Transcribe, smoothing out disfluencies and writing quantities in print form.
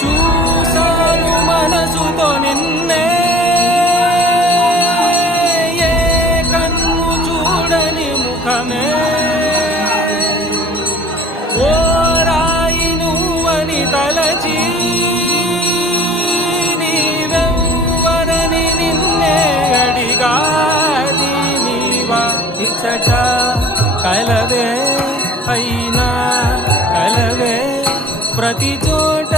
చూసాను మనసుతో నిన్నే, ఏ కన్ను చూడని ముఖమే, ఓ రాయి నువ్వని తలచి నీవెవ్వరని నిన్నే అడిగాది. నీవా ఇచ్చట కలవే అయినా కలవే, ప్రతి చోట